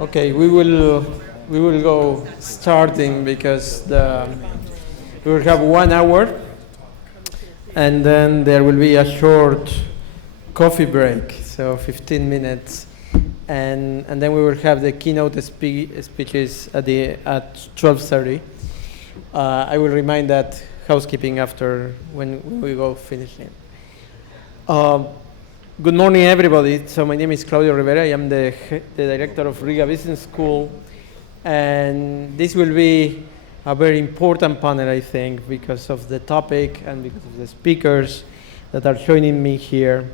Okay, we will go starting because we will have 1 hour, and then there will be a short coffee break, so 15 minutes, and then we will have the keynote speeches at 12:30. I will remind that housekeeping after when we go finishing. Good morning, everybody. So my name is Claudio Rivera. I am the director of Riga Business School, and this will be a very important panel, I think, because of the topic and because of the speakers that are joining me here.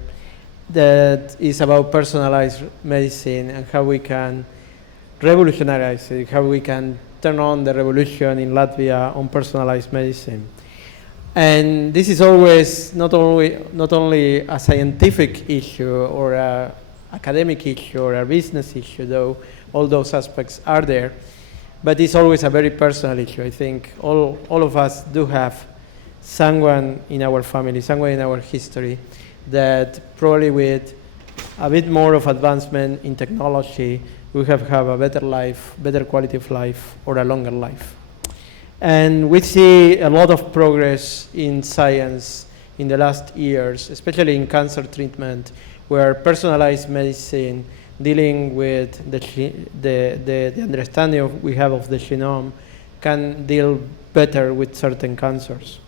That is about personalized medicine and how we can revolutionize it, how we can turn on the revolution in Latvia on personalized medicine. And this is always not only a scientific issue or an academic issue or a business issue, though all those aspects are there, but it's always a very personal issue. I think all of us do have someone in our family, someone in our history that probably with a bit more of advancement in technology we have a better life, better quality of life, or a longer life. And we see a lot of progress in science in the last years, especially in cancer treatment, where personalized medicine, dealing with the understanding we have of the genome, can deal better with certain cancers.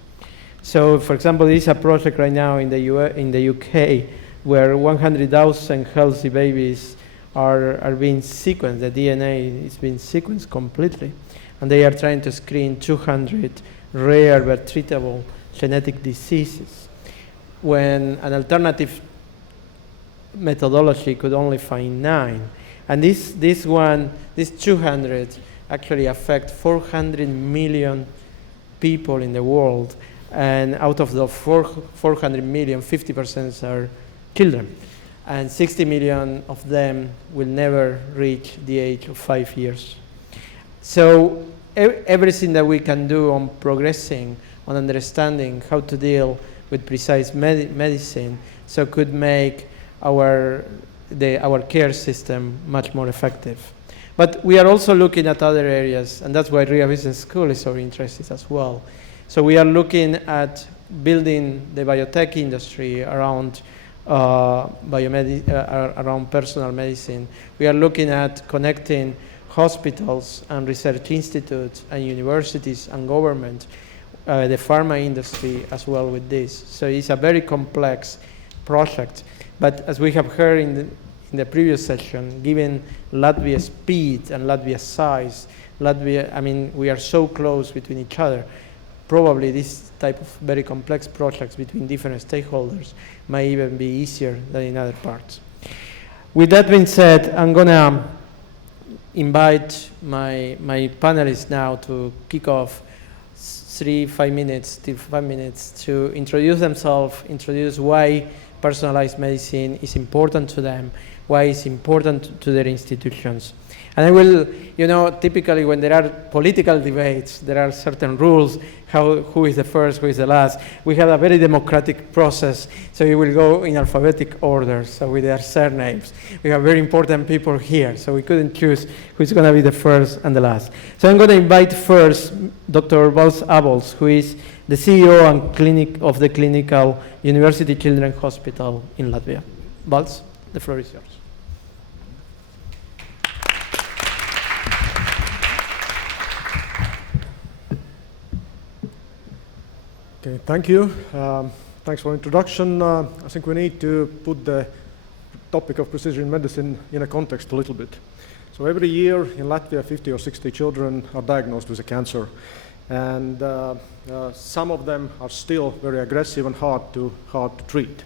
So, for example, there is a project right now in the UK where 100,000 healthy babies are being sequenced. The DNA is being sequenced completely. And they are trying to screen 200 rare but treatable genetic diseases, when an alternative methodology could only find 9. And this 200 actually affect 400 million people in the world, and out of the 400 million, 50% are children, and 60 million of them will never reach the age of 5 years. So everything that we can do on progressing, on understanding how to deal with precise medicine, so could make our care system much more effective. But we are also looking at other areas, and that's why Riga Business School is so interested as well. So we are looking at building the biotech industry around around personal medicine. We are looking at connecting hospitals and research institutes and universities and government, the pharma industry as well with this. So it's a very complex project. But as we have heard in the previous session, given Latvia's speed and Latvia's size, we are so close between each other. Probably this type of very complex projects between different stakeholders may even be easier than in other parts. With that being said, I'm gonna invite my panelists now to kick off 5 minutes to introduce themselves, introduce why personalized medicine is important to them, why it's important to their institutions. And I will, typically when there are political debates, there are certain rules, who is the first, who is the last. We have a very democratic process, so we will go in alphabetic order, so with their surnames. We have very important people here, so we couldn't choose who's going to be the first and the last. So I'm going to invite first Dr. Valds Abols, who is the CEO and of the Clinical University Children's Hospital in Latvia. Valds, the floor is yours. Okay, thank you. Thanks for the introduction. I think we need to put the topic of precision medicine in a context a little bit. So every year in Latvia, 50 or 60 children are diagnosed with a cancer. And some of them are still very aggressive and hard to treat.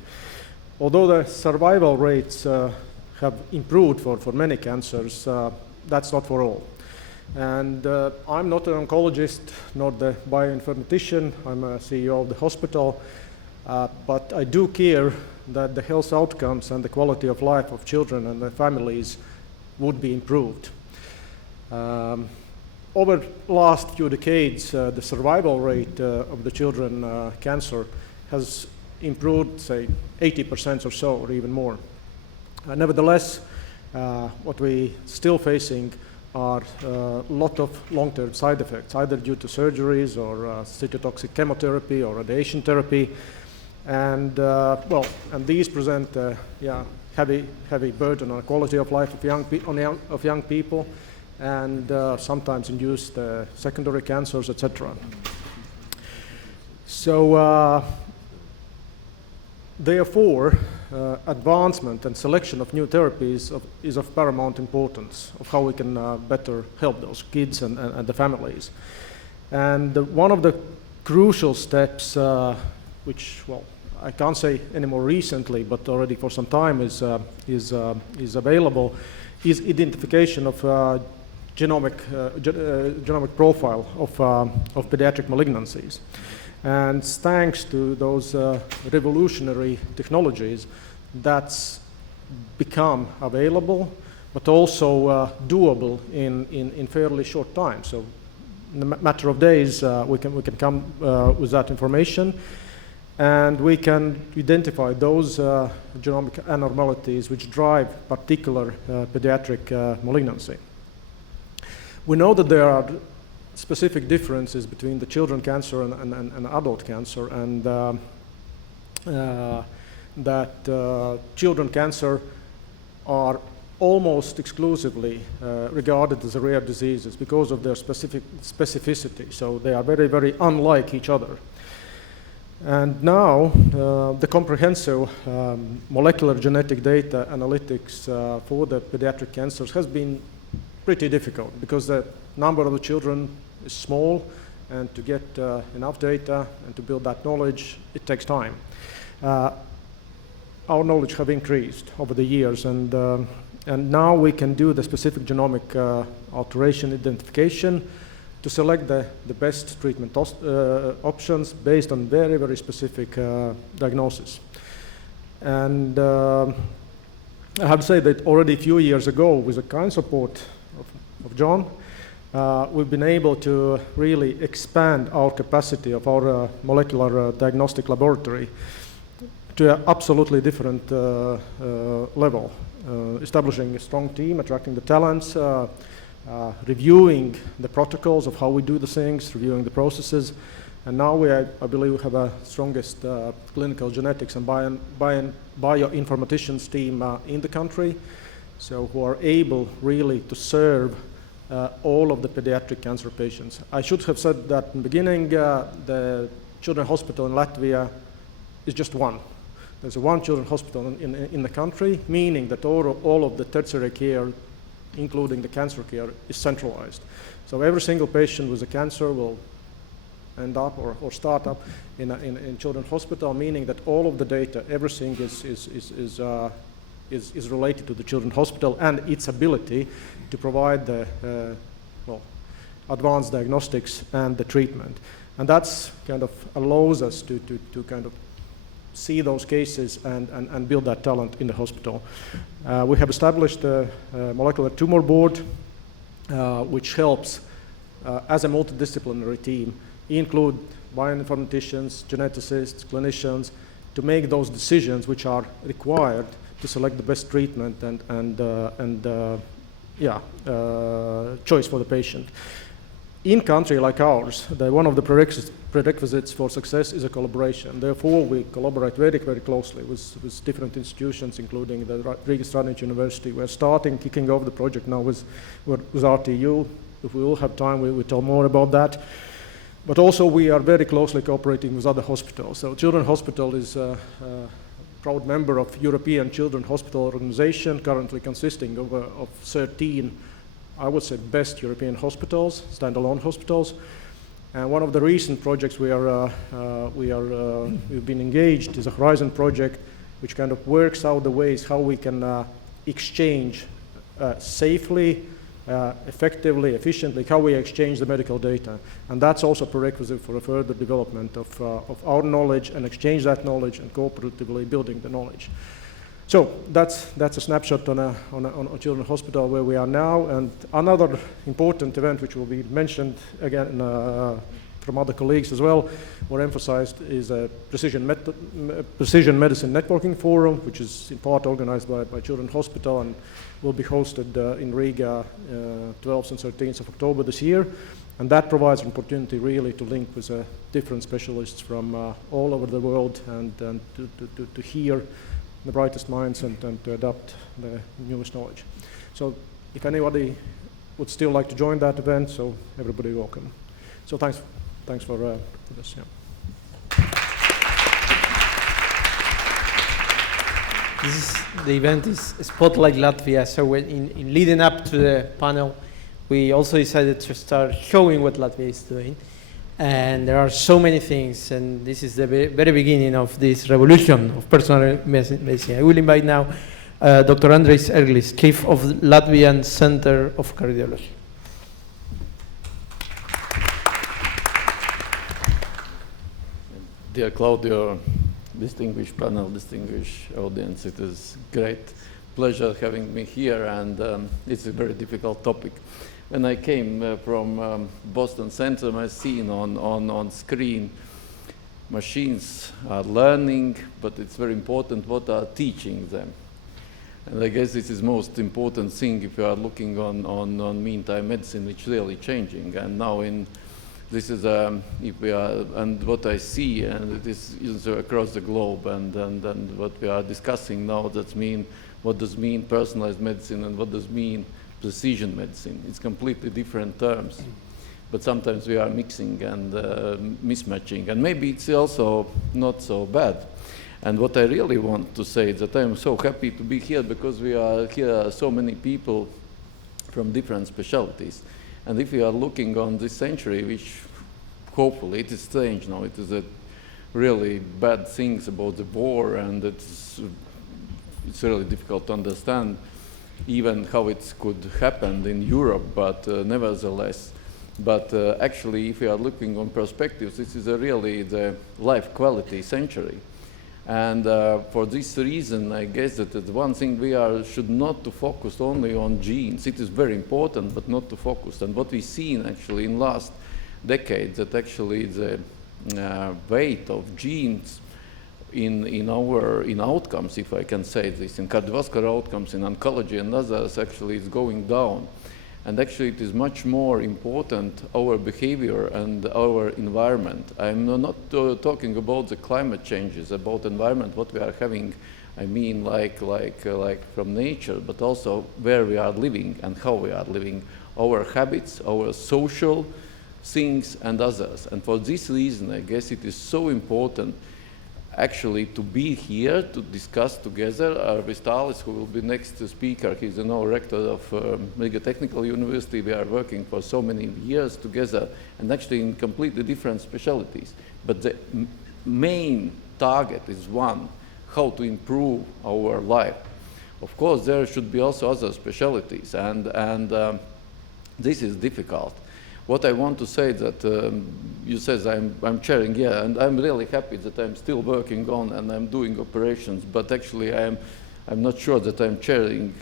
Although the survival rates have improved for many cancers, that's not for all. And I'm not an oncologist, nor the bioinformatician. I'm a CEO of the hospital, but I do care that the health outcomes and the quality of life of children and their families would be improved. Over the last few decades, the survival rate of the children cancer has improved, say, 80% or so, or even more. Nevertheless, what we still facing are a lot of long-term side effects, either due to surgeries or cytotoxic chemotherapy or radiation therapy. And and these present heavy burden on the quality of life of young people, and sometimes induce secondary cancers, etc. So therefore, advancement and selection of new therapies is of paramount importance of how we can better help those kids and the families. And one of the crucial steps, which, well, I can't say any more recently, but already for some time is available, is identification of genomic profile of pediatric malignancies. And thanks to those revolutionary technologies, that's become available, but also doable in fairly short time. So in a matter of days, we can come with that information, and we can identify those genomic abnormalities which drive particular pediatric malignancy. We know that there are specific differences between the children cancer and adult cancer, and that children cancer are almost exclusively regarded as rare diseases because of their specificity. So they are very, very unlike each other. And now the comprehensive molecular genetic data analytics for the pediatric cancers has been pretty difficult because the number of the children is small, and to get enough data and to build that knowledge, it takes time. Our knowledge have increased over the years, and now we can do the specific genomic alteration identification to select the best treatment options based on very, very specific diagnosis. And I have to say that already a few years ago, with the kind support of John, we've been able to really expand our capacity of our molecular diagnostic laboratory to an absolutely different level, establishing a strong team, attracting the talents, reviewing the protocols of how we do the things, reviewing the processes. And now I believe we have a strongest clinical genetics and bioinformaticians team in the country, so who are able really to serve all of the pediatric cancer patients. I should have said that in the beginning, the children's hospital in Latvia is just one. There's one children's hospital in the country, meaning that all of the tertiary care, including the cancer care, is centralized. So every single patient with a cancer will end up or start up in children's hospital, meaning that all of the data, everything is related to the children's hospital and its ability to provide the advanced diagnostics and the treatment. And that's kind of allows us to kind of see those cases and build that talent in the hospital. We have established a molecular tumor board, which helps as a multidisciplinary team include bioinformaticians, geneticists, clinicians, to make those decisions which are required to select the best treatment and choice for the patient. In country like ours, one of the prerequisites for success is a collaboration. Therefore, we collaborate very, very closely with different institutions, including the Riga Stradiņš University. We're kicking off the project now with RTU. If we will have time, we will tell more about that. But also, we are very closely cooperating with other hospitals. So Children's Hospital is a proud member of European Children's Hospital Organization, currently consisting of 13, I would say, best European hospitals, standalone hospitals. And one of the recent projects we've been engaged is a Horizon project, which kind of works out the ways how we can exchange safely, effectively, efficiently, how we exchange the medical data. And that's also a prerequisite for a further development of our knowledge and exchange that knowledge and cooperatively building the knowledge. So that's a snapshot on a children's hospital where we are now. And another important event which will be mentioned again from other colleagues as well, or emphasized, is a Precision Medicine Networking Forum, which is in part organized by Children's Hospital and will be hosted in Riga 12th and 13th of October this year. And that provides an opportunity really to link with different specialists from all over the world and to hear the brightest minds and to adopt the newest knowledge. So if anybody would still like to join that event, so everybody welcome. So thanks for this. Yeah. The event is Spotlight Latvia, so when in leading up to the panel, we also decided to start showing what Latvia is doing. And there are so many things, and this is the very beginning of this revolution of personal medicine. I will invite now Dr. Andris Erglis, Chief of the Latvian Center of Cardiology. Dear Claudio, distinguished panel, distinguished audience, it is great pleasure having me here, and it's a very difficult topic. When I came from Boston Center, I seen on screen machines are learning, but it's very important what are teaching them. And I guess this is most important thing if you are looking on meantime medicine, which is really changing. And now this is if we are, and what I see, and it is across the globe, and what we are discussing now, what does mean personalized medicine and what does mean precision medicine. It's completely different terms, but sometimes we are mixing and mismatching, and maybe it's also not so bad. And what I really want to say is that I am so happy to be here because we are here so many people from different specialties. And if we are looking on this century, which hopefully it is strange now, it is a really bad things about the war, and it's really difficult to understand even how it could happen in Europe, but nevertheless. But actually, if we are looking on perspectives, this is really the life quality century. And for this reason, I guess that it's one thing should not to focus only on genes. It is very important, but not to focus. And what we've seen actually in last decades, that actually the weight of genes in outcomes, if I can say this, in cardiovascular outcomes, in oncology and others, actually is going down. And actually it is much more important our behavior and our environment. I'm not talking about the climate changes, about environment, what we are having, I mean like from nature, but also where we are living and how we are living, our habits, our social things and others. And for this reason, I guess it is so important actually to be here to discuss together. Arvis Tālis, who will be next speaker, he's now rector of Riga Technical University. We are working for so many years together and actually in completely different specialties. But the main target is one, how to improve our life. Of course, there should be also other specialties, and this is difficult. What I want to say that you said I'm chairing, yeah, and I'm really happy that I'm still working on and I'm doing operations, but actually I'm not sure that I'm chairing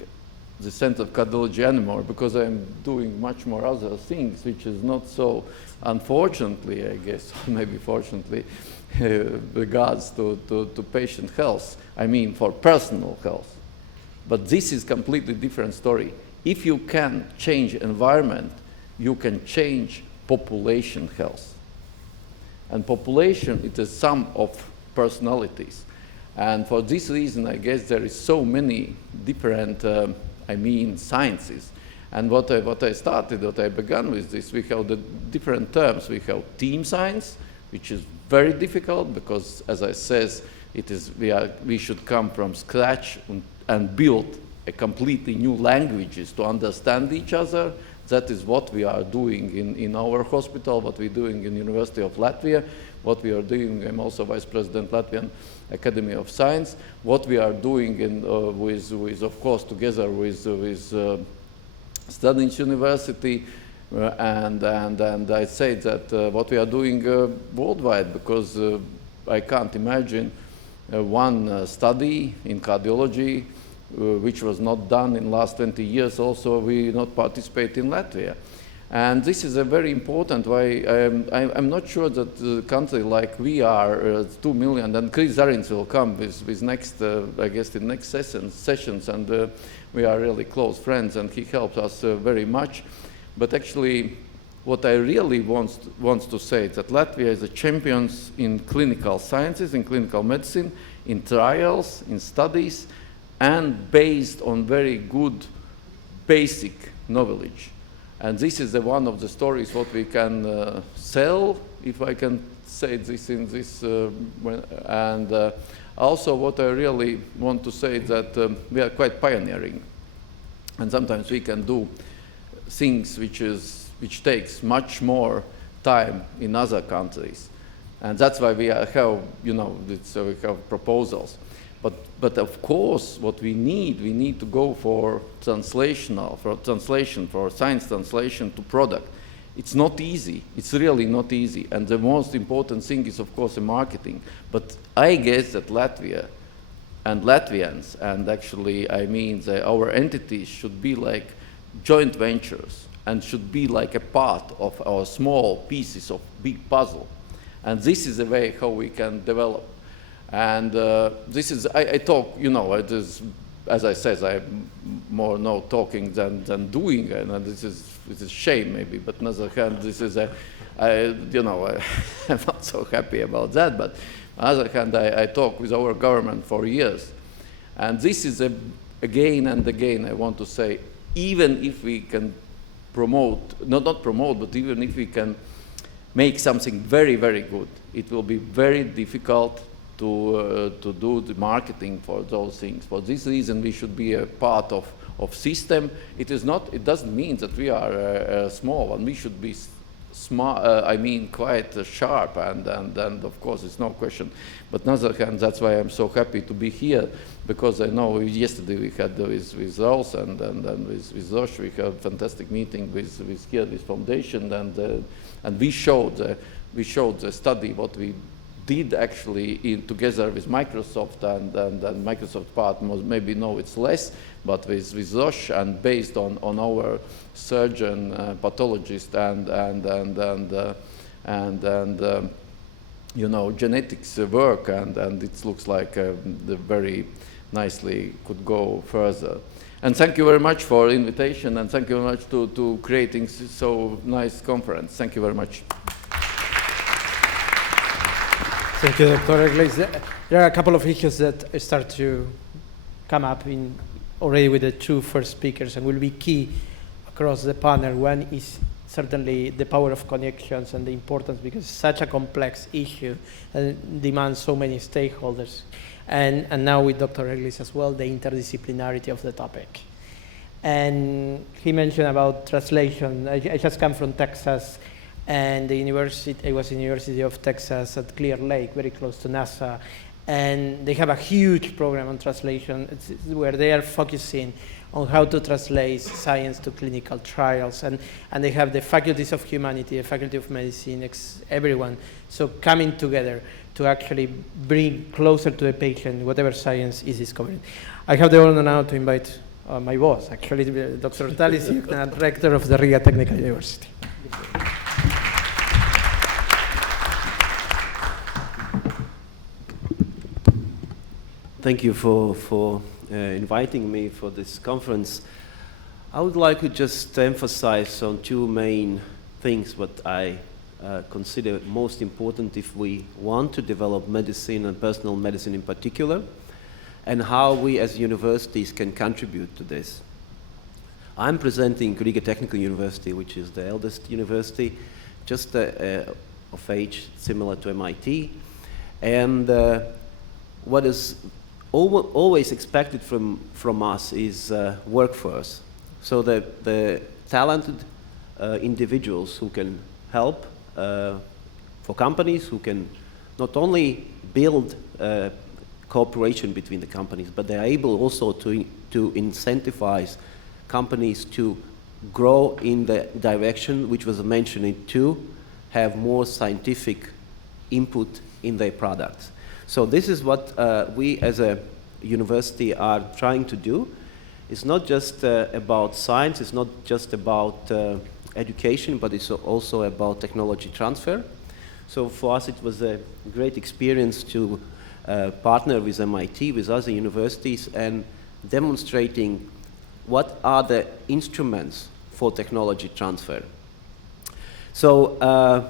the Center of Cardiology anymore because I'm doing much more other things, which is not so, unfortunately, I guess, maybe fortunately, regards to patient health, I mean for personal health. But this is completely different story. If you can change environment, you can change population health. And population is a sum of personalities. And for this reason, I guess there is so many different, sciences. And what I began with this, we have the different terms. We have team science, which is very difficult because, as I says, we should come from scratch and build a completely new languages to understand each other. That is what we are doing in our hospital, what we're doing in University of Latvia, what we are doing. I'm also Vice President Latvian Academy of Science. What we are doing with of course, together with Students University, and I say that what we are doing worldwide, because I can't imagine one study in cardiology which was not done in the last 20 years, also we not participate in Latvia. And this is a very important why I'm not sure that a country like we are, 2 million, and Chris Zarins will come with next, I guess, the next sessions, and we are really close friends, and he helps us very much. But actually, what I really want to say is that Latvia is a champions in clinical sciences, in clinical medicine, in trials, in studies, and based on very good basic knowledge. And this is one of the stories what we can sell, if I can say this in this. Also what I really want to say is that we are quite pioneering. And sometimes we can do things which takes much more time in other countries. And that's why we have, we have proposals. But of course, what we need to go for translation, for science translation to product. It's not easy. It's really not easy. And the most important thing is, of course, the marketing. But I guess that Latvia and Latvians, and actually, I mean, our entities should be like joint ventures and should be like a part of our small pieces of big puzzle. And this is the way how we can develop. And this is, I talk, it is, as I said, I'm more now talking than doing, and this is a shame maybe, but on the other hand, this is I'm not so happy about that, but on the other hand, I talk with our government for years. And this is, again and again, I want to say, even if we can promote, not promote, but even if we can make something very, very good, it will be very difficult to do the marketing for those things. For this reason, we should be a part of system. It doesn't mean that we are small, and we should be smart. Quite sharp, and of course, it's no question. But on the other hand, that's why I'm so happy to be here, because I know yesterday we had with Rolf and with Zosh, we had a fantastic meeting with here, this foundation, and we showed the study what we did actually together with Microsoft, and Microsoft part maybe no, it's less, but with Zosh, and based on our surgeon, pathologist, and genetics work, and it looks like the very nicely could go further. And thank you very much for invitation, and thank you very much to creating so nice conference. Thank you very much. Thank you, Dr. Eglis. There are a couple of issues that start to come up already with the two first speakers and will be key across the panel. One is certainly the power of connections and the importance, because it's such a complex issue and demands so many stakeholders. And now with Dr. Eglis as well, the interdisciplinarity of the topic. And he mentioned about translation. I just come from Texas, and I was in the University of Texas at Clear Lake, very close to NASA, and they have a huge program on translation where they are focusing on how to translate science to clinical trials, and they have the faculties of humanity, the faculty of medicine, everyone, so coming together to actually bring closer to the patient whatever science is discovering. I have the honor now to invite my boss, actually, Dr. Talisiuk, rector of the Riga Technical University. Thank you for inviting me for this conference. I would like to just emphasize on two main things what I consider most important if we want to develop medicine and personal medicine in particular, and how we as universities can contribute to this. I'm presenting Riga Technical University, which is the eldest university, just of age similar to MIT, and what is always expected from us is workforce. So the talented individuals who can help for companies, who can not only build cooperation between the companies, but they are able also to incentivize companies to grow in the direction which was mentioned, to have more scientific input in their products. So this is what we as a university are trying to do. It's not just about science, it's not just about education, but it's also about technology transfer. So for us, it was a great experience to partner with MIT, with other universities, and demonstrating what are the instruments for technology transfer. So,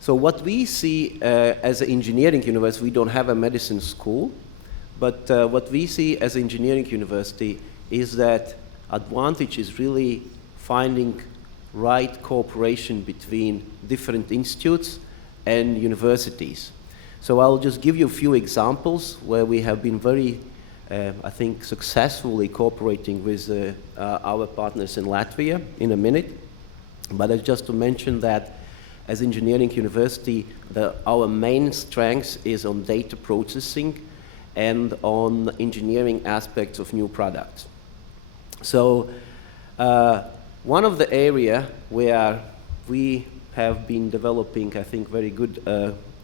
so what we see as an engineering university, we don't have a medicine school, but what we see as an engineering university is that advantage is really finding right cooperation between different institutes and universities. So I'll just give you a few examples where we have been very, I think, successfully cooperating with our partners in Latvia in a minute. But just to mention that as engineering university, our main strength is on data processing and on engineering aspects of new products. So one of the area where we have been developing, I think, very good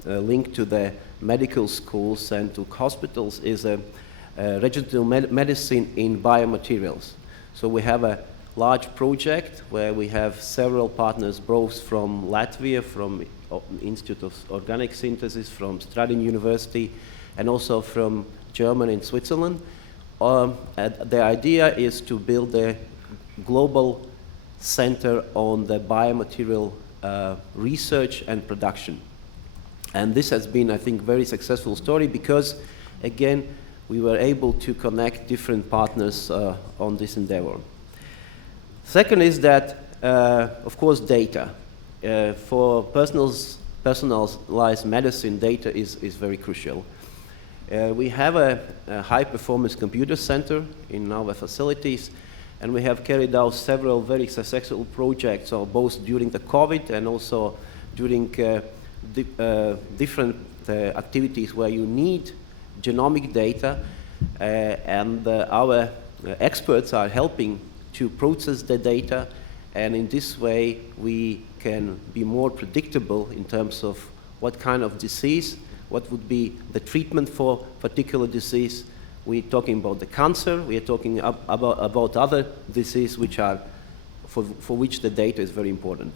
link to the medical schools and to hospitals is a regenerative medicine in biomaterials. So we have a large project where we have several partners, both from Latvia, from Institute of Organic Synthesis, from Stradin University, and also from Germany and Switzerland. The idea is to build a global center on the biomaterial research and production. And this has been, I think, very successful story because, again, we were able to connect different partners on this endeavor. Second is that, of course, data. For personalized medicine, data is very crucial. We have a high-performance computer center in our facilities, and we have carried out several very successful projects, both during the COVID and also during different activities where you need genomic data, and our experts are helping to process the data, and in this way we can be more predictable in terms of what kind of disease, what would be the treatment for particular disease. We're talking about the cancer, we are talking about other diseases which are, for which the data is very important.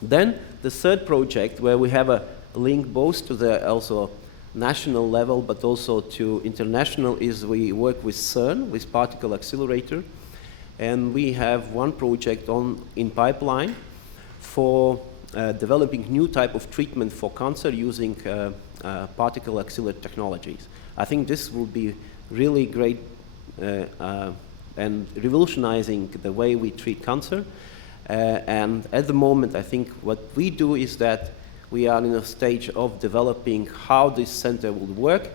Then the third project where we have a link both to the also national level but also to international is we work with CERN, with particle accelerator, and we have one project in pipeline for developing new type of treatment for cancer using particle accelerator technologies. I think this will be really great and revolutionizing the way we treat cancer. And at the moment, I think what we do is that we are in a stage of developing how this center will work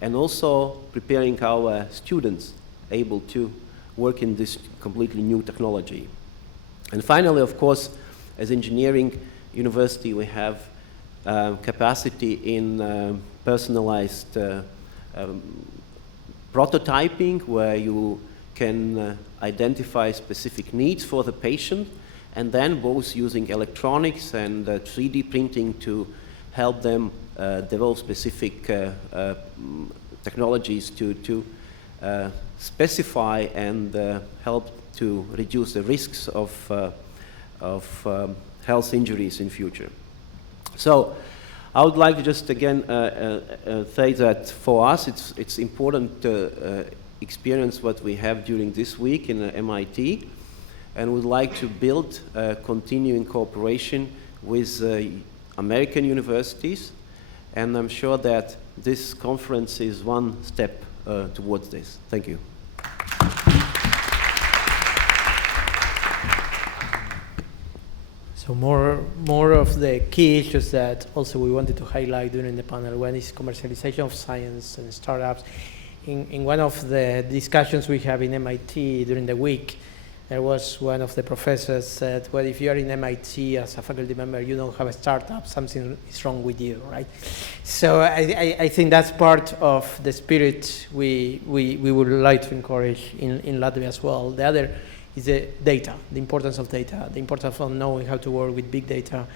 and also preparing our students able to work in this completely new technology. And finally, of course, as engineering university, we have capacity in personalized prototyping, where you can identify specific needs for the patient, and then both using electronics and 3D printing to help them develop specific technologies to specify and help to reduce the risks of health injuries in future. So I would like to just again say that for us it's important to experience what we have during this week in MIT, and would like to build continuing cooperation with American universities, and I'm sure that this conference is one step towards this. Thank you. So more of the key issues that also we wanted to highlight during the panel. One is commercialization of science and startups. In one of the discussions we have in MIT during the week, there was one of the professors said, well, if you are in MIT as a faculty member, you don't have a startup, something is wrong with you, right? So I think that's part of the spirit we would like to encourage in Latvia as well. The other is the data, the importance of data, the importance of knowing how to work with big data,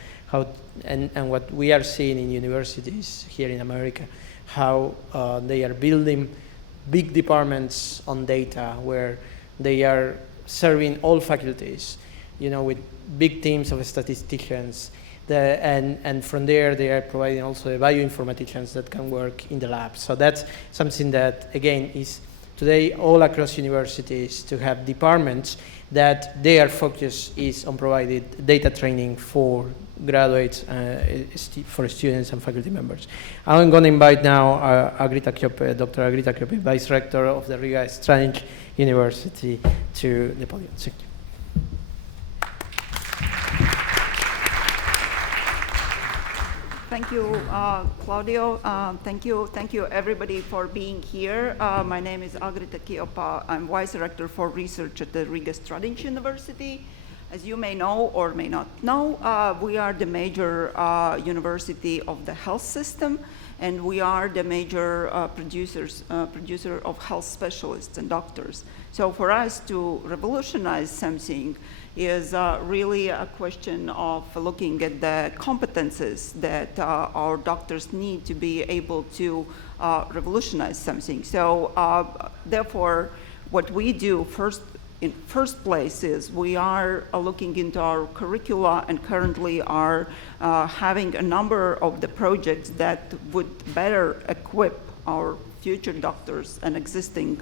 and what we are seeing in universities here in America, how they are building big departments on data where they are serving all faculties. with big teams of statisticians. And from there, they are providing also the bioinformaticians that can work in the lab. So that's something that, again, is today all across universities to have departments that their focus is on providing data training for graduates, for students and faculty members. I'm going to invite now Agrita Kyope, Dr. Agrita Kyope, Vice Rector of the Riga Strange University, to the podium. Thank you. Thank you, Claudio. Thank you everybody for being here. My name is Agrita Kyope. I'm Vice Rector for Research at the Riga Strange University. As you may know or may not know, we are the major university of the health system, and we are the major producer of health specialists and doctors. So for us to revolutionize something is really a question of looking at the competences that our doctors need to be able to revolutionize something. So therefore, what we do in first place is we are looking into our curricula and currently are having a number of the projects that would better equip our future doctors and existing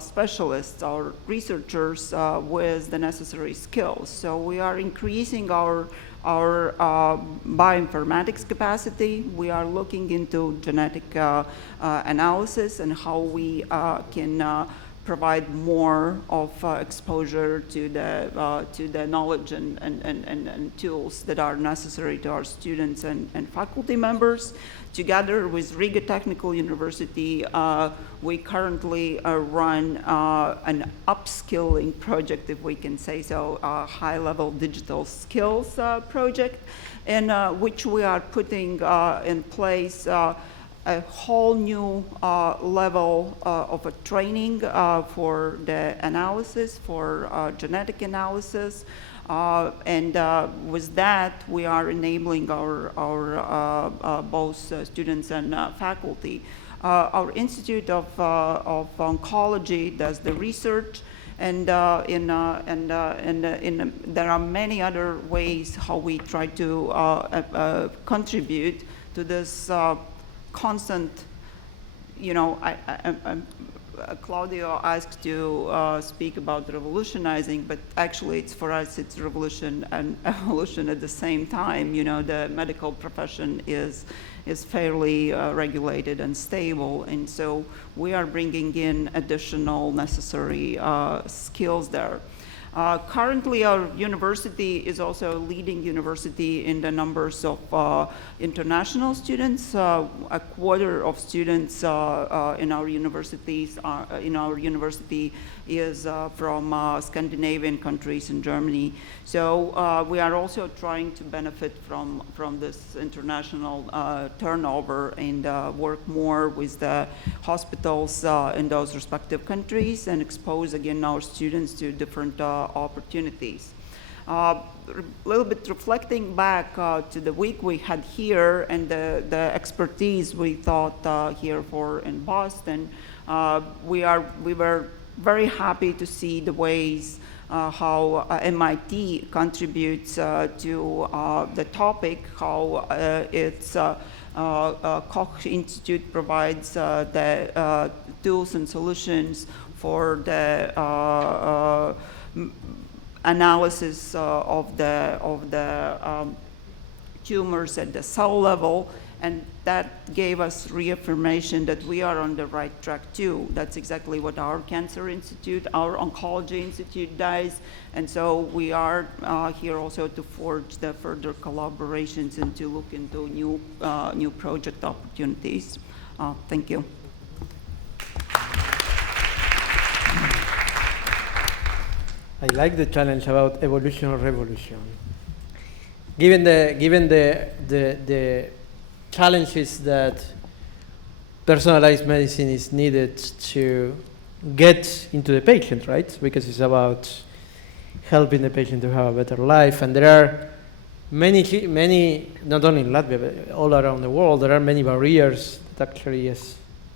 specialists or researchers with the necessary skills. So we are increasing our bioinformatics capacity. We are looking into genetic analysis and how we can provide more of exposure to the knowledge and tools that are necessary to our students and faculty members. Together with Riga Technical University, we currently run an upskilling project, if we can say so, a high-level digital skills project, in which we are putting in place a whole new level of a training for the analysis, for genetic analysis. And with that, we are enabling our both students and faculty. Our Institute of Oncology does the research, and there are many other ways how we try to contribute to this constant, Claudio asked to speak about revolutionizing, but actually for us it's revolution and evolution at the same time. The medical profession is fairly regulated and stable, and so we are bringing in additional necessary skills there. Currently, our university is also a leading university in the numbers of international students. A quarter of students in our university is from Scandinavian countries and Germany. So we are also trying to benefit from this international turnover and work more with the hospitals in those respective countries and expose again our students to different opportunities. A little bit reflecting back to the week we had here and the expertise we thought here in Boston, we were very happy to see the ways how MIT contributes to the topic, how its Koch Institute provides the tools and solutions for the analysis of the tumors at the cell level, and that gave us reaffirmation that we are on the right track too. That's exactly what our Cancer Institute, our Oncology Institute does, and so we are here also to forge the further collaborations and to look into new project opportunities. Thank you. I like the challenge about evolution or revolution. Given the challenges that personalized medicine is needed to get into the patient, right? Because it's about helping the patient to have a better life. And there are many, not only in Latvia, but all around the world, there are many barriers that actually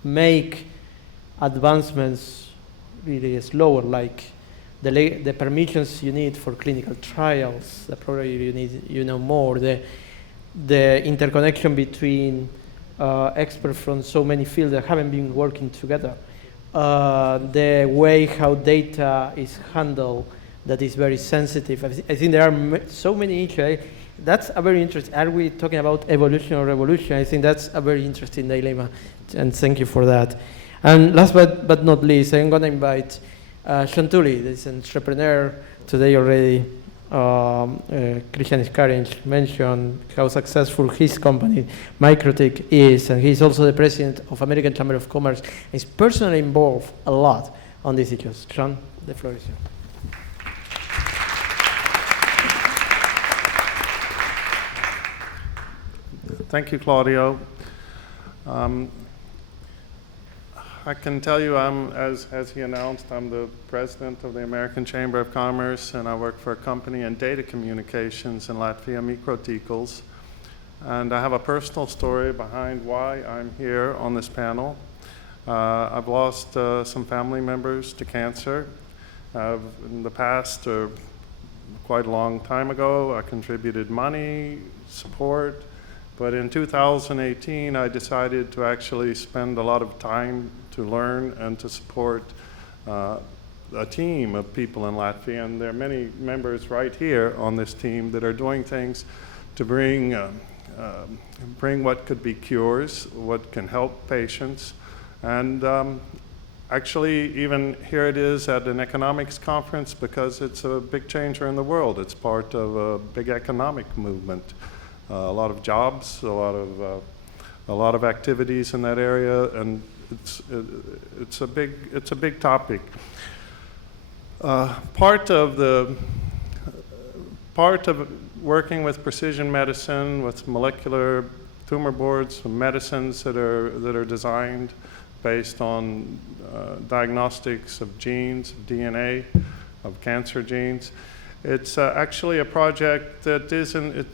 make advancements really slower, like the permissions you need for clinical trials, the probably you need, you know, more, the interconnection between experts from so many fields that haven't been working together, the way how data is handled that is very sensitive. I think there are so many issues. That's a very interesting, are we talking about evolution or revolution? I think that's a very interesting dilemma, and thank you for that. And last but not least, I'm going to invite Shantuli, this entrepreneur today already. Christian Scaringe mentioned how successful his company, Microtech, is, and he's also the president of American Chamber of Commerce. He's personally involved a lot on these issues. Sean, the floor is yours. Thank you, Claudio. I can tell you, as he announced, I'm the president of the American Chamber of Commerce, and I work for a company in data communications in Latvia, Microtech. And I have a personal story behind why I'm here on this panel. I've lost some family members to cancer. In the past, quite a long time ago, I contributed money, support. But in 2018, I decided to actually spend a lot of time to learn and to support a team of people in Latvia. And there are many members right here on this team that are doing things to bring what could be cures, what can help patients. And actually, even here it is at an economics conference because it's a big changer in the world. It's part of a big economic movement. A lot of jobs, a lot of activities in that area, and it's a big topic. Part of working with precision medicine, with molecular tumor boards, medicines that are designed based on diagnostics of genes, of DNA, of cancer genes. It's actually a project that isn't.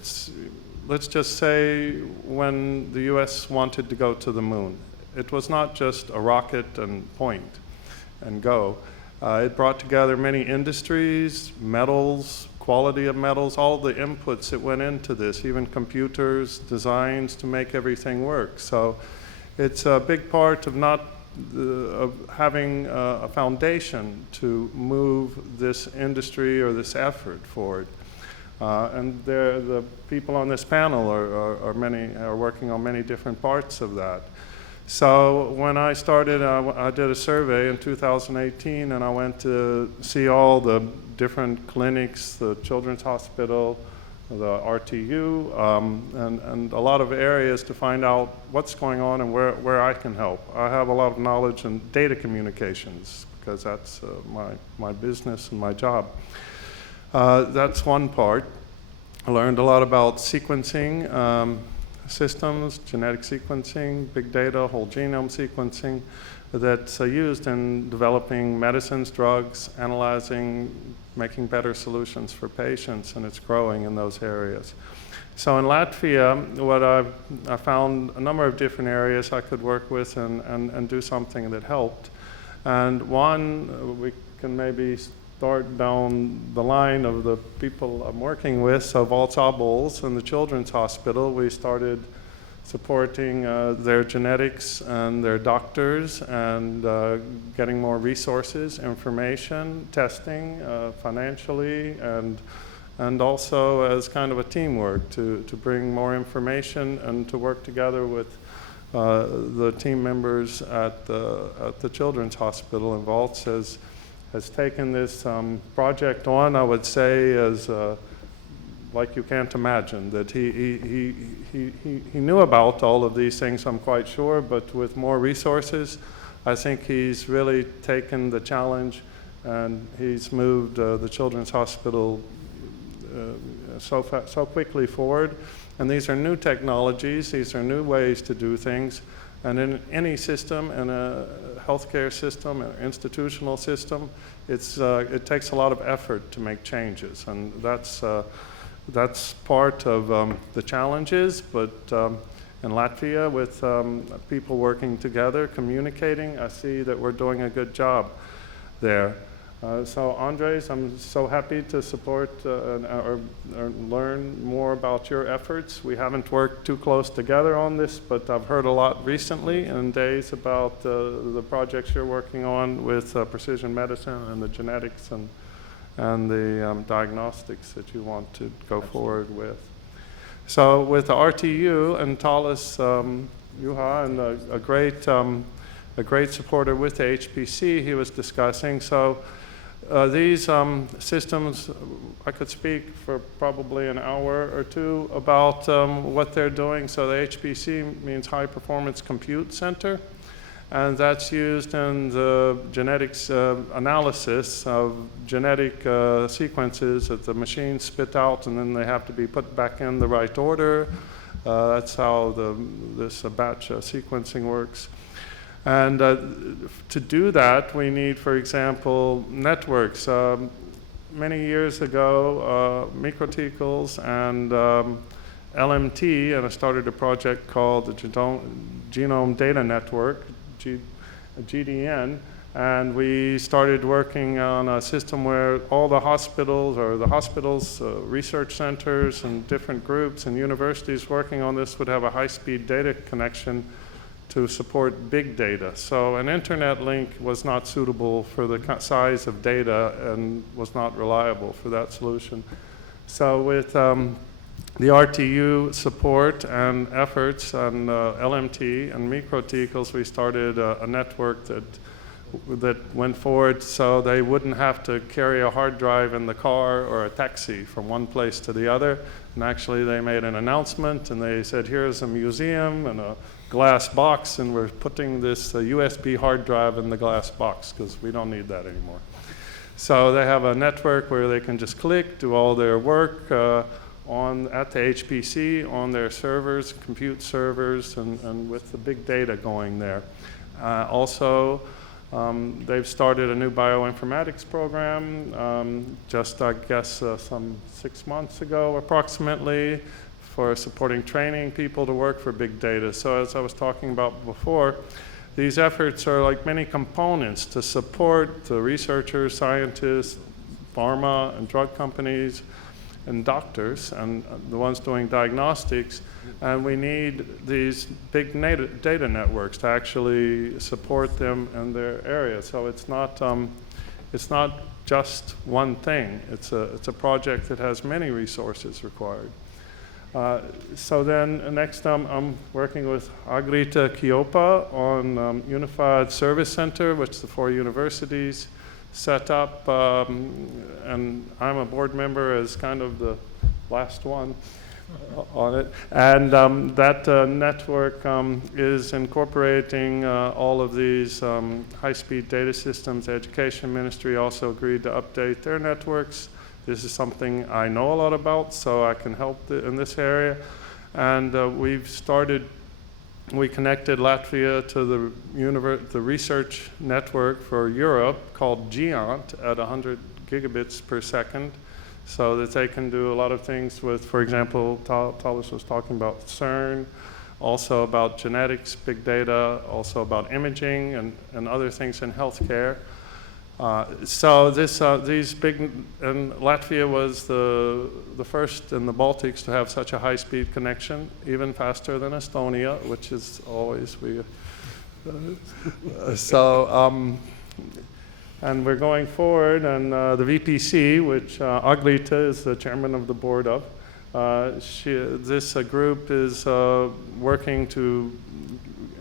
Let's just say when the US wanted to go to the moon, it was not just a rocket and point and go. It brought together many industries, metals, quality of metals, all the inputs that went into this, even computers, designs to make everything work. So it's a big part of of having a foundation to move this industry or this effort forward. And the people on this panel are working on many different parts of that. So when I started, I did a survey in 2018, and I went to see all the different clinics, the Children's Hospital, the RTU, and a lot of areas to find out what's going on and where I can help. I have a lot of knowledge in data communications because that's my business and my job. That's one part. I learned a lot about sequencing systems, genetic sequencing, big data, whole genome sequencing that's used in developing medicines, drugs, analyzing, making better solutions for patients, and it's growing in those areas. So in Latvia, I found a number of different areas I could work with and do something that helped. And one, we can maybe start down the line of the people I'm working with. So Valtsabols and the Children's Hospital, we started supporting their genetics and their doctors and getting more resources, information, testing financially, and also as kind of a teamwork to bring more information and to work together with the team members at the Children's Hospital. And Valts has taken this project on, I would say, as like you can't imagine, that he knew about all of these things, I'm quite sure, but with more resources, I think he's really taken the challenge and he's moved the Children's Hospital so quickly forward. And these are new technologies, these are new ways to do things. And in any system, in a healthcare system, an institutional system, it takes a lot of effort to make changes. And that's part of the challenges, but in Latvia, with people working together, communicating, I see that we're doing a good job there. So Andres, I'm so happy to support or learn more about your efforts. We haven't worked too close together on this, but I've heard a lot recently in days about the projects you're working on with precision medicine and the genetics and the diagnostics that you want to go forward with. So with the RTU and Thales Juha and a great supporter with the HPC he was discussing. So these systems, I could speak for probably an hour or two about what they're doing. So the HPC means High Performance Compute Center, and that's used in the genetics analysis of genetic sequences that the machines spit out, and then they have to be put back in the right order. That's how this batch sequencing works. And to do that, we need, for example, networks. Many years ago, Microticals and LMT, and I started a project called the Genome Data Network, GDN, and we started working on a system where all the hospitals, research centers, and different groups and universities working on this would have a high-speed data connection to support big data. So an internet link was not suitable for the size of data and was not reliable for that solution. So with the RTU support and efforts on LMT and Microticals, we started a network that went forward so they wouldn't have to carry a hard drive in the car or a taxi from one place to the other. And actually they made an announcement and they said, here's a museum and a glass box, and we're putting this USB hard drive in the glass box because we don't need that anymore. So they have a network where they can just click, do all their work at the HPC on their servers, compute servers, and with the big data going there. Also, they've started a new bioinformatics program just, I guess, some 6 months ago approximately, for supporting training people to work for big data. So as I was talking about before, these efforts are like many components to support the researchers, scientists, pharma and drug companies, and doctors, and the ones doing diagnostics. And we need these big data networks to actually support them in their area. So it's not just one thing. It's a project that has many resources required. So then next I'm working with Agrita Kiopa on Unified Service Center, which the 4 universities set up, and I'm a board member as kind of the last one on it. And that network is incorporating all of these high-speed data systems. The Education Ministry also agreed to update their networks. This is something I know a lot about, so I can help in this area. And we connected Latvia to the research network for Europe called GEONT at 100 gigabits per second, so that they can do a lot of things with, for example, Thales was talking about CERN, also about genetics, big data, also about imaging and other things in healthcare. So these big, and Latvia was the first in the Baltics to have such a high-speed connection, even faster than Estonia, which is always and we're going forward, and the VPC, which Agrita is the chairman of the board of, this group is working to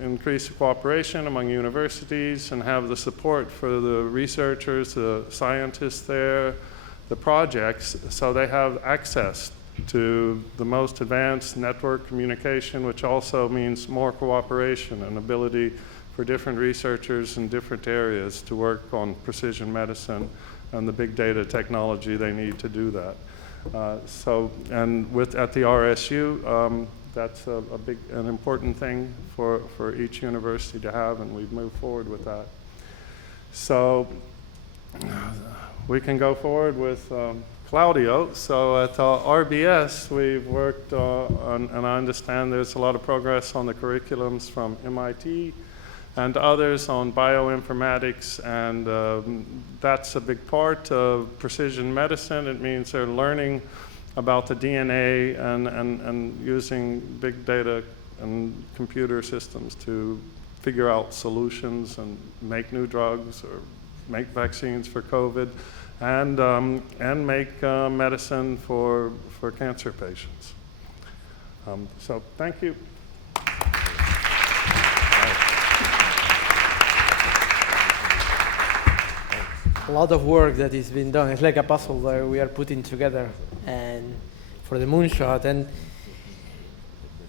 increase cooperation among universities and have the support for the researchers, the scientists there, the projects, so they have access to the most advanced network communication, which also means more cooperation and ability for different researchers in different areas to work on precision medicine and the big data technology they need to do that. At the RSU, that's an important thing for each university to have, and we've moved forward with that. So we can go forward with Claudio. So at RBS, we've worked on, and I understand there's a lot of progress on the curriculums from MIT and others on bioinformatics, and that's a big part of precision medicine. It means they're learning about the DNA and using big data and computer systems to figure out solutions and make new drugs or make vaccines for COVID, and make medicine for cancer patients. So thank you. A lot of work that is being done. It's like a puzzle that we are putting together and for the moonshot. And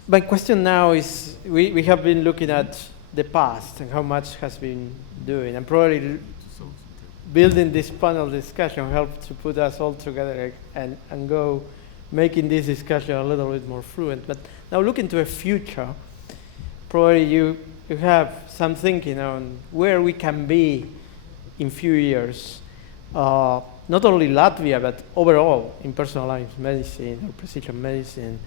my question now is, we have been looking at the past and how much has been doing, and probably building this panel discussion helped to put us all together and go making this discussion a little bit more fluent. But now looking to a future, probably you have some thinking on where we can be in few years, not only Latvia, but overall in personalized medicine or precision medicine.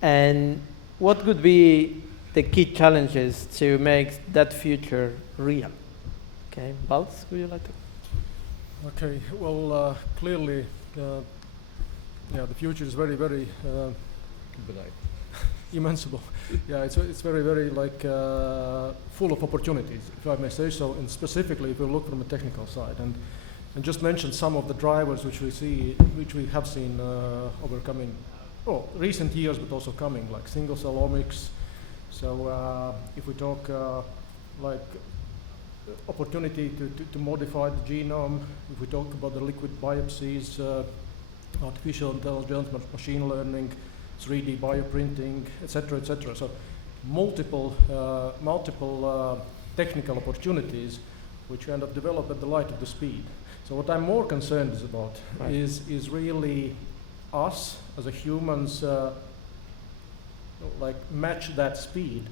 And what could be the key challenges to make that future real? Okay, Balz, would you like to? Okay, well, clearly, yeah, the future is very, very immensible. Yeah, it's very, very like full of opportunities, if I may say so, and specifically if we look from a technical side. And just mention some of the drivers which we have seen overcoming, recent years, but also coming, like single-cell omics. So if we talk like opportunity to modify the genome, if we talk about the liquid biopsies, artificial intelligence, machine learning, 3D bioprinting, etc., etc. So multiple technical opportunities which kind of develop at the light of the speed. So what I'm more concerned is about is really us as a humans like match that speed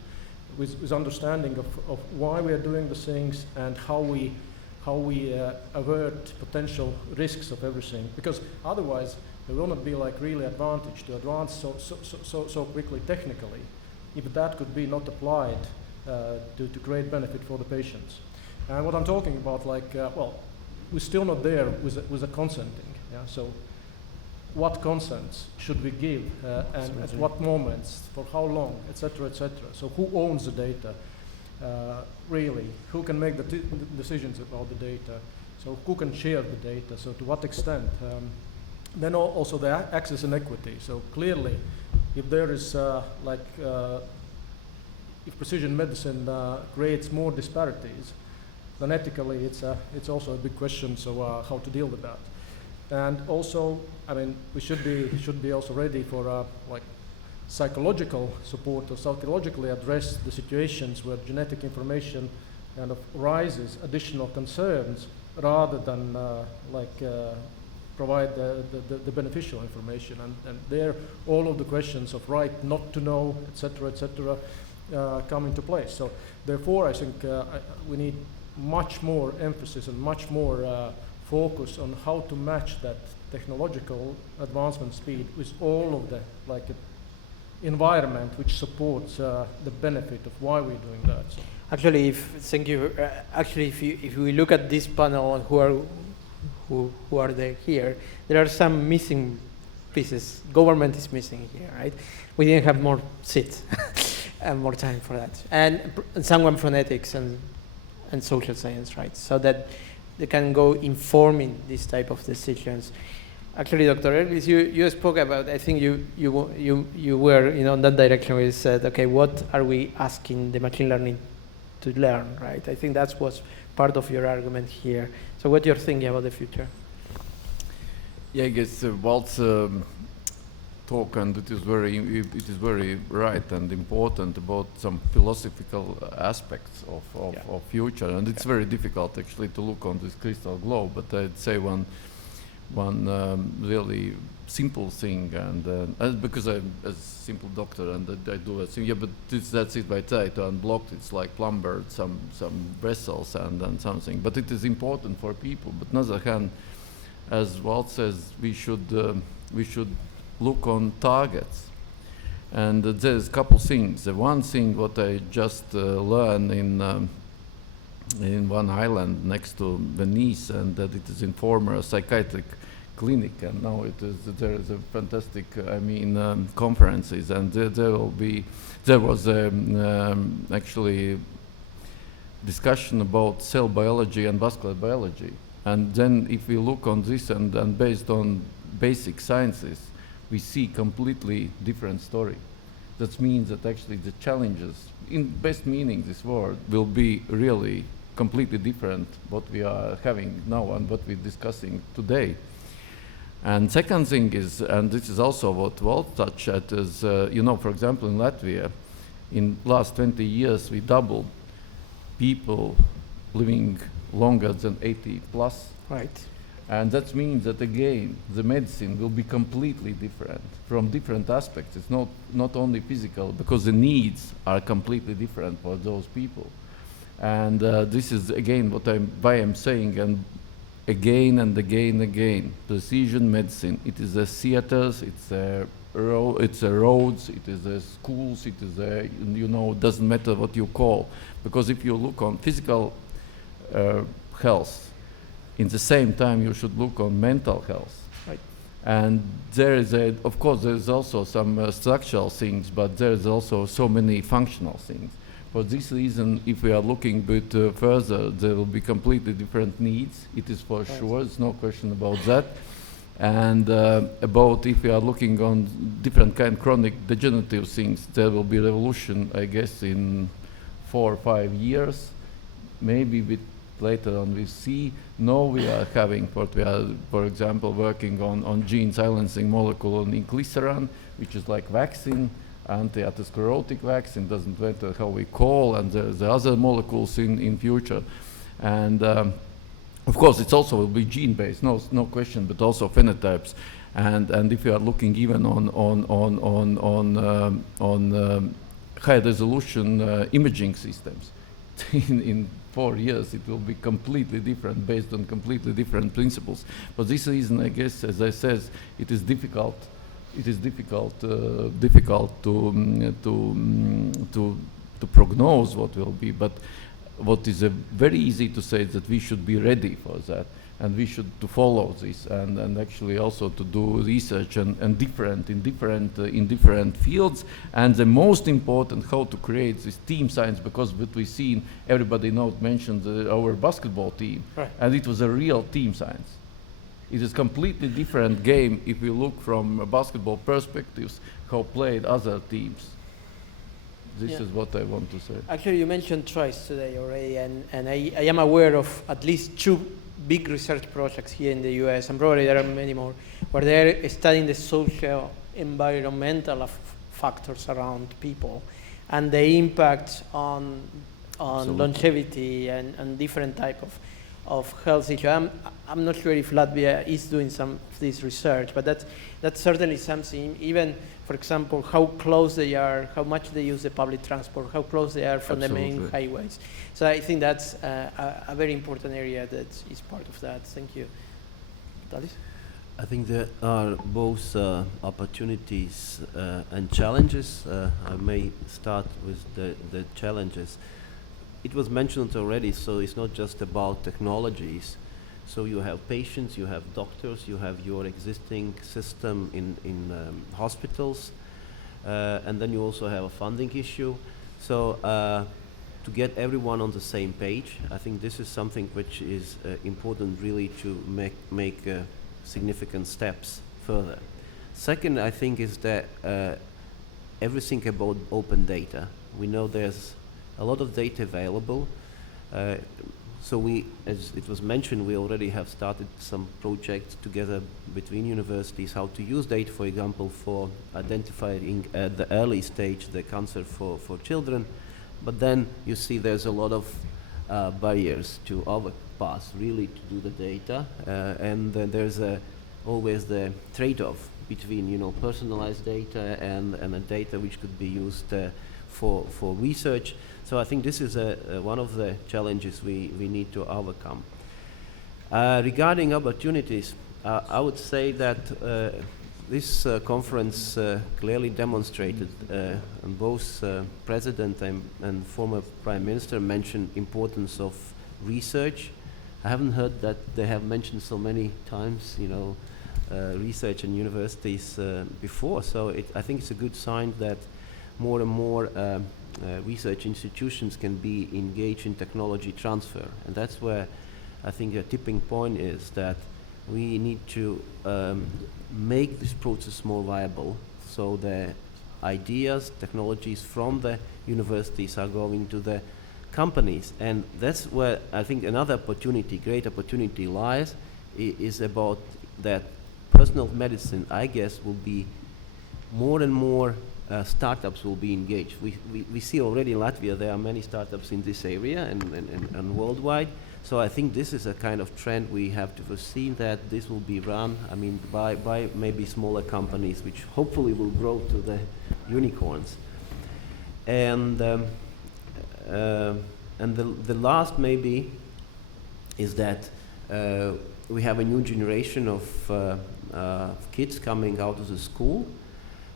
with understanding of why we are doing the things and how we avert potential risks of everything, because otherwise there will not be like really advantage to advance so quickly technically if that could be not applied to great benefit for the patients. And what I'm talking about, like well, we're still not there with the consenting. Yeah? So what consents should we give and at what moments, for how long, etc., etc. So who owns the data? Really, who can make the decisions about the data? So who can share the data? So to what extent? Then also the access and equity. So clearly, if there is if precision medicine creates more disparities, then ethically it's also a big question. So how to deal with that? And also, I mean, we should be also ready for like psychological support or psychologically address the situations where genetic information kind of raises additional concerns rather than provide the beneficial information. And there, all of the questions of right not to know, etc., etc., come into place. So therefore, I think we need much more emphasis and much more focus on how to match that technological advancement speed with all of the environment which supports the benefit of why we're doing that. So. Actually, if we look at this panel, who are they here? There are some missing pieces. Government is missing here, right? We didn't have more seats and more time for that, and someone from ethics and social science, right? So that they can go informing these type of decisions. Actually, Dr. Erlis, you spoke about, I think you were in that direction where you said, okay, what are we asking the machine learning to learn, right? I think that was part of your argument here. So what you're thinking about the future? Yeah, I guess Walt's talk, and it is very right and important about some philosophical aspects of future, and it's very difficult actually to look on this crystal globe. But I'd say one really simple thing, and because I'm a simple doctor and I do a thing, yeah, but that's it by try to unblock. It's like plumber some vessels and something, but it is important for people. But on the other hand, as Walt says, we should look on targets, and there's a couple things. The one thing what I just learned in one island next to Venice, and that it is in former psychiatric clinic, and now there is a fantastic conferences, and there was actually discussion about cell biology and vascular biology. And then if we look on this and based on basic sciences, we see completely different story. That means that actually the challenges, in best meaning this word, will be really completely different what we are having now and what we're discussing today. And second thing is, and this is also what Walt touched at, is, for example, in Latvia, in last 20 years, we doubled people living longer than 80 plus. Right. And that means that again, the medicine will be completely different from different aspects. It's not only physical, because the needs are completely different for those people. And this is again why I'm saying, and again and again, precision medicine. It is the theaters, it's a roads, it is the schools, it is doesn't matter what you call. Because if you look on physical health, in the same time you should look on mental health. Right. And of course there's also some structural things, but there's also so many functional things. For this reason, if we are looking a bit further, there will be completely different needs. It is for sure, there's no question about that. And about if we are looking on different kind of chronic degenerative things, there will be revolution, I guess, in 4 or 5 years. Maybe with later on we see. Now we are having what we are, for example, working on gene silencing molecule on inclisiran, which is like vaccine, anti-atherosclerotic vaccine, doesn't matter how we call, and the other molecules in future. And of course, it also will be gene-based, no question, but also phenotypes. And if you are looking even on high-resolution imaging systems, in 4 years it will be completely different, based on completely different principles. For this reason, I guess, as I said, it is difficult. It is difficult to prognose what will be, but what is very easy to say is that we should be ready for that, and we should to follow this, and actually also to do research in different fields. And the most important, how to create this team science, because what we see, everybody mentioned our basketball team, right. And it was a real team science. It is completely different game if we look from a basketball perspectives, how played other teams. This is what I want to say. Actually, you mentioned choice today already, and I am aware of at least 2 big research projects here in the US, and probably there are many more, where they're studying the social, environmental factors around people and the impact on longevity and different type of health issues. I'm not sure if Latvia is doing some of this research, but that's certainly something. Even, for example, how close they are, how much they use the public transport, how close they are from the main highways. So I think that's a very important area that is part of that. Thank you. Dalis? I think there are both opportunities and challenges. I may start with the challenges. It was mentioned already, so it's not just about technologies. So you have patients, you have doctors, you have your existing system in hospitals, and then you also have a funding issue. So to get everyone on the same page, I think this is something which is important really to make significant steps further. Second, I think, is that everything about open data. We know there's a lot of data available. So as it was mentioned, we already have started some projects together between universities, how to use data, for example, for identifying at the early stage the cancer for children. But then you see there's a lot of barriers to overpass really to do the data. And there's always the trade-off between personalized data and the data which could be used for research. So I think this is one of the challenges we need to overcome. Regarding opportunities, I would say that this conference clearly demonstrated, and both President and former Prime Minister mentioned importance of research. I haven't heard that they have mentioned so many times, research and universities before. So I think it's a good sign that more and more research institutions can be engaged in technology transfer. And that's where I think a tipping point is that we need to make this process more viable, so the ideas, technologies from the universities are going to the companies. And that's where I think another opportunity, great opportunity lies, is about that personal medicine, I guess, will be more and more startups will be engaged. We see already in Latvia there are many startups in this area and worldwide. So I think this is a kind of trend we have to foresee, that this will be run, by maybe smaller companies, which hopefully will grow to the unicorns. And the last maybe is that we have a new generation of kids coming out of the school,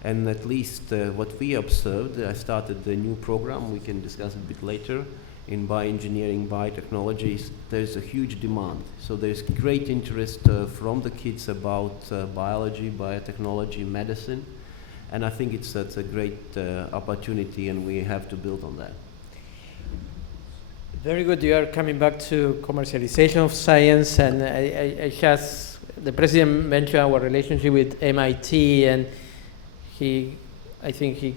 and at least what we observed, I started the new program, we can discuss it a bit later, in bioengineering, biotechnologies. There's a huge demand. So there's great interest from the kids about biology, biotechnology, medicine, and I think that's a great opportunity, and we have to build on that. Very good. You are coming back to commercialization of science, and the president mentioned our relationship with MIT, and I think he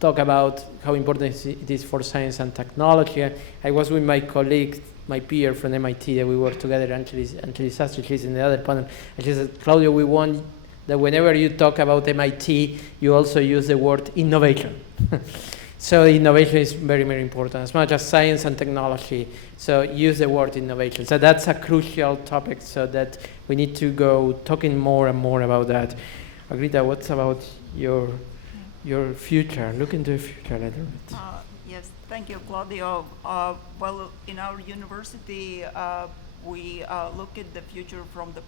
talked about how important it is for science and technology. I was with my colleague, my peer from MIT, that we worked together, Angeli Sastry, she's in the other panel, and she said, Claudio, we want that whenever you talk about MIT, you also use the word innovation. So innovation is very, very important, as much as science and technology. So use the word innovation. So that's a crucial topic, so that we need to go talking more and more about that. Agrita, what's about your future? Look into the future a little bit. Yes, thank you, Claudio. Well, in our university, we look at the future from the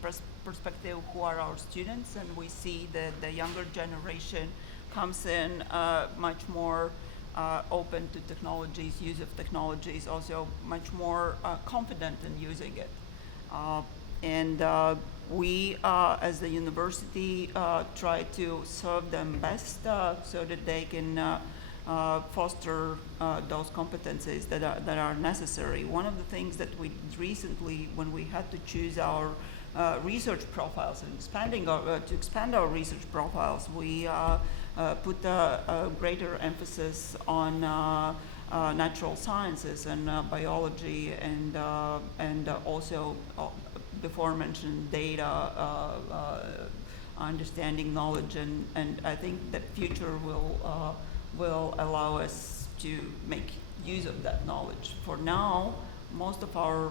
perspective who are our students, and we see that the younger generation comes in much more open to technologies, use of technologies, also much more confident in using it. And we, as the university, try to serve them best so that they can foster those competencies that are necessary. One of the things that we recently, when we had to choose our research profiles and to expand our research profiles, we put a greater emphasis on natural sciences and biology, and also before mentioned data, understanding knowledge, and I think that future will allow us to make use of that knowledge. For now, most of our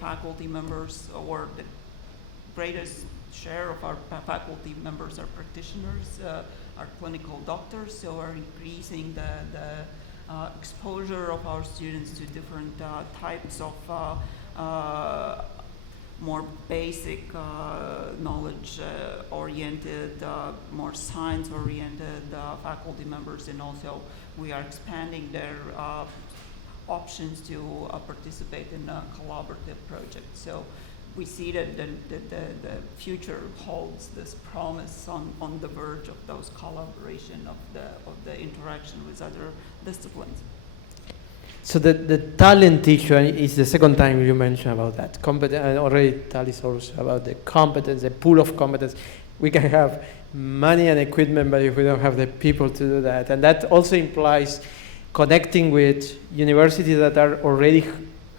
faculty members, or the greatest share of our faculty members, are practitioners, are clinical doctors, so are increasing the exposure of our students to different types of more basic knowledge-oriented, more science-oriented faculty members, and also we are expanding their options to participate in collaborative projects. So we see that the future holds this promise on the verge of those collaboration, of the interaction with other disciplines. So the talent issue is the second time you mentioned about that. Already Talis also about the competence, the pool of competence. We can have money and equipment, but if we don't have the people to do that. And that also implies connecting with universities that are already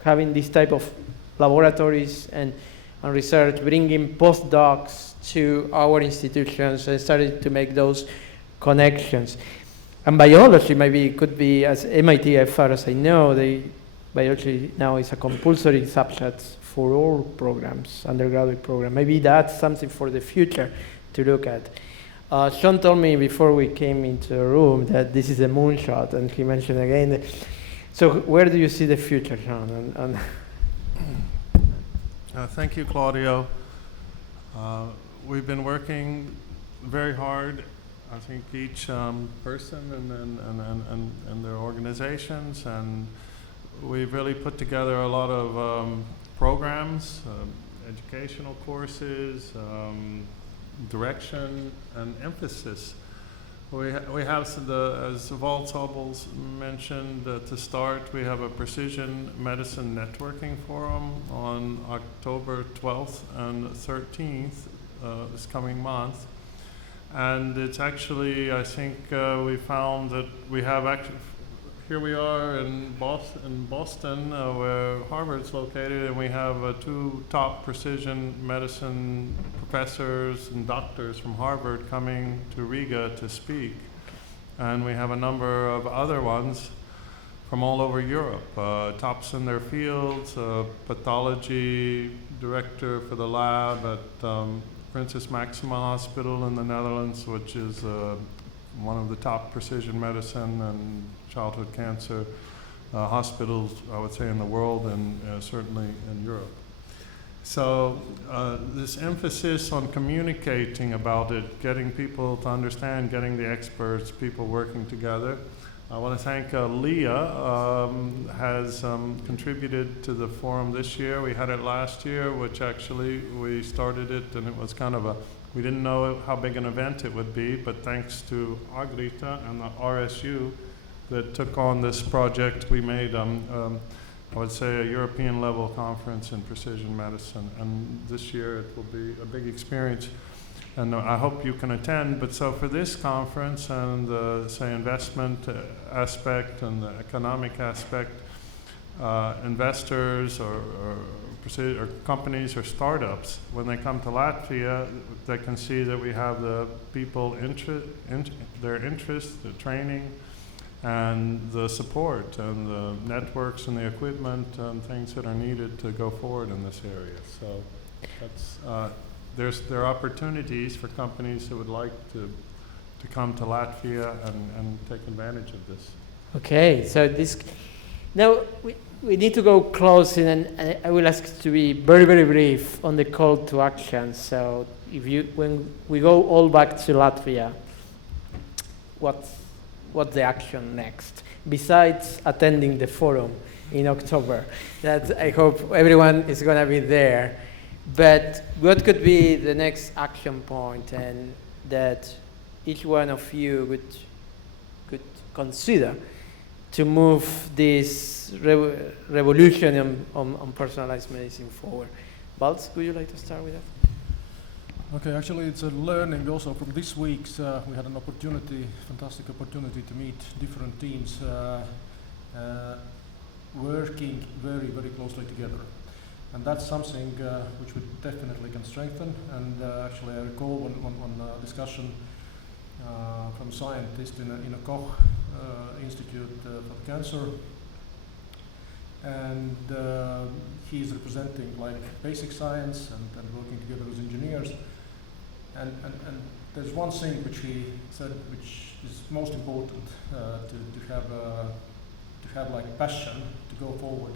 having this type of laboratories and research, bringing postdocs to our institutions and starting to make those connections. And biology maybe could be, as MIT, as far as I know, biology now is a compulsory subject for all programs, undergraduate program. Maybe that's something for the future to look at. Sean told me before we came into the room that this is a moonshot, and he mentioned again. So where do you see the future, Sean? Thank you, Claudio. We've been working very hard. I think each person and their organizations, and we've really put together a lot of programs, educational courses, direction, and emphasis. We have, as Walt Sobels mentioned to start, we have a precision medicine networking forum on October 12th and 13th, this coming month. And it's actually, I think we found that we have actually, here we are in Boston, where Harvard's located, and we have two top precision medicine professors and doctors from Harvard coming to Riga to speak. And we have a number of other ones from all over Europe, tops in their fields, pathology director for the lab at Princess Maxima Hospital in the Netherlands, which is one of the top precision medicine and childhood cancer hospitals, I would say, in the world, and certainly in Europe. So this emphasis on communicating about it, getting people to understand, getting the experts, people working together. I want to thank Leah, has contributed to the forum this year. We had it last year, which actually we started it, and it was kind of we didn't know how big an event it would be, but thanks to Agrita and the RSU that took on this project, we made, I would say, a European level conference in precision medicine. And this year it will be a big experience. And I hope you can attend. But so for this conference and the, say, investment aspect and the economic aspect, investors or companies or startups, when they come to Latvia, they can see that we have the people, their interest, the training, and the support, and the networks and the equipment and things that are needed to go forward in this area. So that's, there are opportunities for companies that would like to come to Latvia and take advantage of this. Okay, so this now we need to go close, and I will ask you to be very, very brief on the call to action. So when we go all back to Latvia, what's the action next, besides attending the forum in October? That I hope everyone is going to be there. But what could be the next action point, and that each one of you could consider to move this revolution on personalized medicine forward? Baltz, would you like to start with that? Okay, actually it's a learning also from this week's. We had an opportunity, fantastic opportunity to meet different teams working very, very closely together. And that's something which we definitely can strengthen. And actually I recall on a discussion from scientists in a Koch Institute for Cancer. And he's representing like basic science and working together with engineers. And there's one thing which he said, which is most important to have like passion to go forward,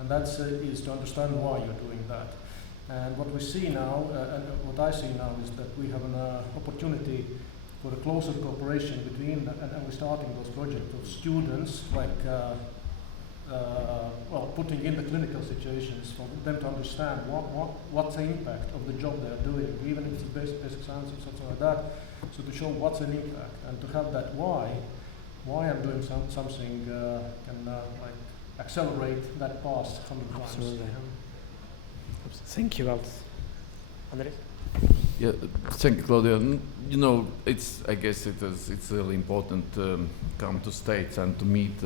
and that is to understand why you're doing that. And what we see now, and what I see now, is that we have an opportunity for a closer cooperation between, and we're starting those projects of students, like putting in the clinical situations for them to understand what's the impact of the job they're doing, even if it's basic science or something like that. So to show what's an impact, and to have that why I'm doing something can like accelerate that path 100 times. Absolutely. Thank you, Baltz. Andres? Yeah, thank you, Claudia. You know, I guess it's really important to come to States and to meet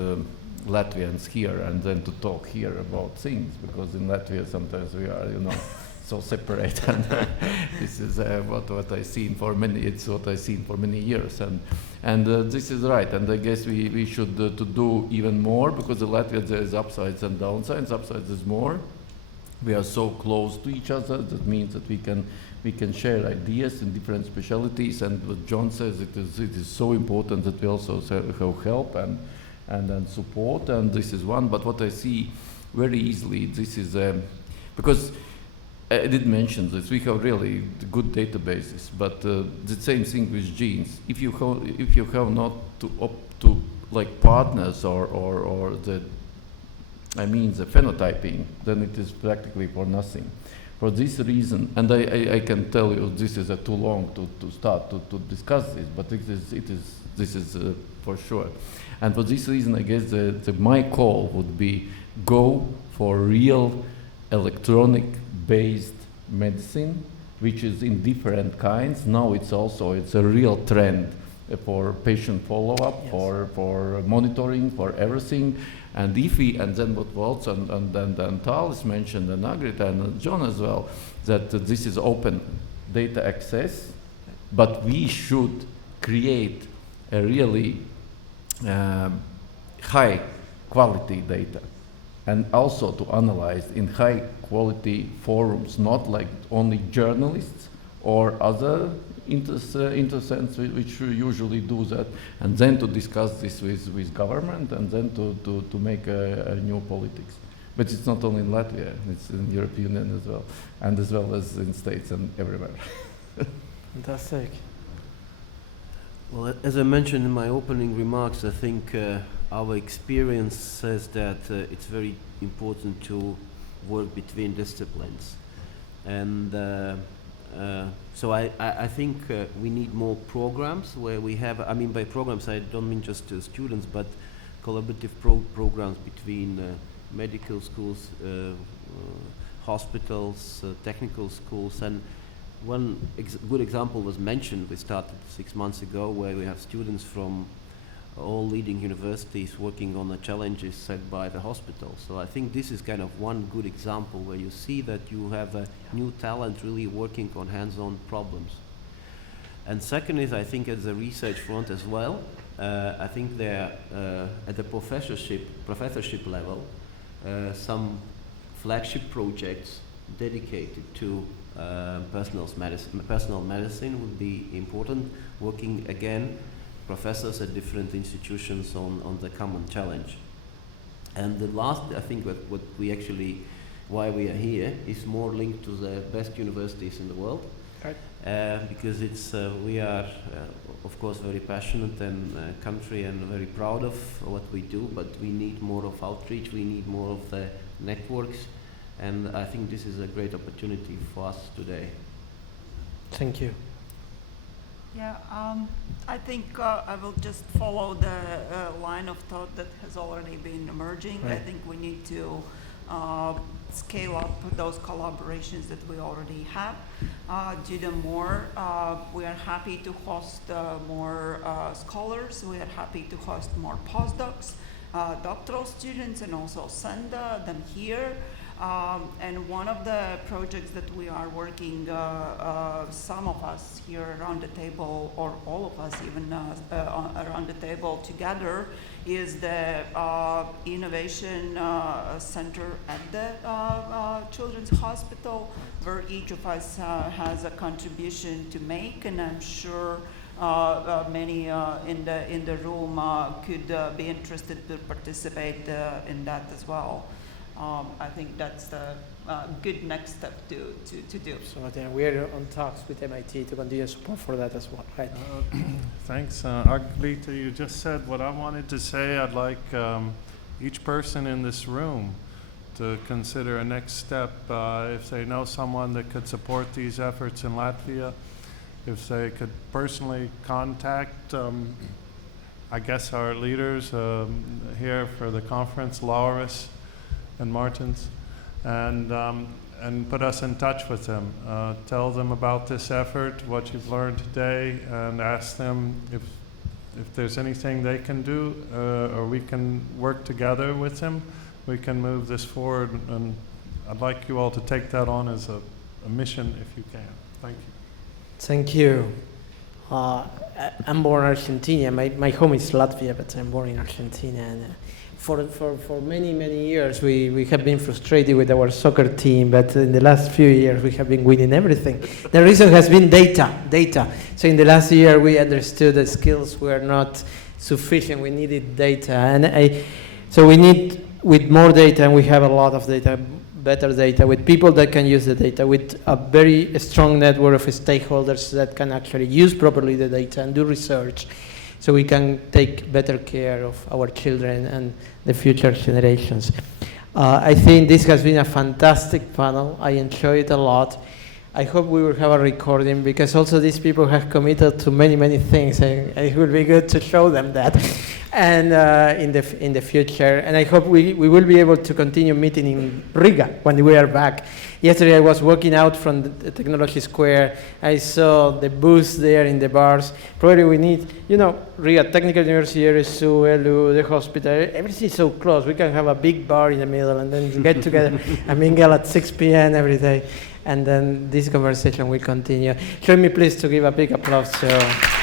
Latvians here, and then to talk here about things, because in Latvia sometimes we are, so separate. And this is what I seen for many. It's what I seen for many years, and this is right. And I guess we should to do even more, because in Latvia there is upsides and downsides. Upsides is more. We are so close to each other. That means that we can share ideas in different specialties. And what John says, it is so important that we also have help and support, and this is one. But what I see very easily, this is because I did mention this, we have really good databases, but the same thing with genes. If you have not to like partners or the I mean the phenotyping, then it is practically for nothing. For this reason, and I can tell you this is too long to start to discuss this, but this is for sure. And for this reason, I guess my call would be go for real electronic-based medicine, which is in different kinds. Now it's a real trend for patient follow-up, yes, for monitoring, for everything. And then what Waltz and Thales mentioned, and Agrita and John as well, that this is open data access, but we should create a really high quality data, and also to analyze in high quality forums, not like only journalists or other interests which usually do that, and then to discuss this with government, and then to make a new politics. But it's not only in Latvia, it's in the European Union as well, and as well as in States and everywhere. Fantastic. Well, as I mentioned in my opening remarks, I think our experience says that it's very important to work between disciplines. And so I think we need more programs where we have, I mean by programs I don't mean just students, but collaborative programs between medical schools, hospitals, technical schools. And one good example was mentioned. We started 6 months ago, where we have students from all leading universities working on the challenges set by the hospital. So I think this is kind of one good example where you see that you have a new talent really working on hands-on problems. And second is, I think at the research front as well, I think there at the professorship level, some flagship projects dedicated to personal medicine would be important, working again professors at different institutions on the common challenge. And the last, I think what we actually, why we are here, is more linked to the best universities in the world. Right. Because it's we are of course very passionate and country and very proud of what we do, but we need more of outreach, we need more of the networks, and I think this is a great opportunity for us today. Thank you. Yeah, I think I will just follow the line of thought that has already been emerging. Right. I think we need to scale up those collaborations that we already have, do them more. We are happy to host more scholars. We are happy to host more postdocs, doctoral students, and also send them here. And one of the projects that we are working, some of us here around the table, or all of us even around the table together, is the Innovation Center at the Children's Hospital, where each of us has a contribution to make, and I'm sure many in the room could be interested to participate in that as well. I think that's the good next step to do. So then we're on talks with MIT to continue support for that as well, right? Thanks. Agrita, you just said what I wanted to say. I'd like each person in this room to consider a next step. If they know someone that could support these efforts in Latvia, if they could personally contact, I guess, our leaders here for the conference, Lauris and Martins, and put us in touch with them. Tell them about this effort, what you've learned today, and ask them if there's anything they can do, or we can work together with them. We can move this forward, and I'd like you all to take that on as a mission if you can. Thank you. Thank you. I'm born in Argentina. My home is Latvia, but I'm born in Argentina. And for many years, we have been frustrated with our soccer team, but in the last few years, we have been winning everything. The reason has been data. So in the last year, we understood that skills were not sufficient. We needed data. And so we need, with more data, and we have a lot of data, better data, with people that can use the data, with a very strong network of stakeholders that can actually use properly the data and do research, so we can take better care of our children and the future generations. I think this has been a fantastic panel. I enjoyed it a lot. I hope we will have a recording, because also these people have committed to many, many things, and it will be good to show them that and in the future. And I hope we will be able to continue meeting in Riga when we are back. Yesterday I was walking out from the Technology Square. I saw the booths there in the bars. Probably we need, Riga Technical University, RSU, LU, the hospital, everything is so close. We can have a big bar in the middle and then get together and mingle at 6 p.m. every day. And then this conversation will continue. Join me please to give a big applause to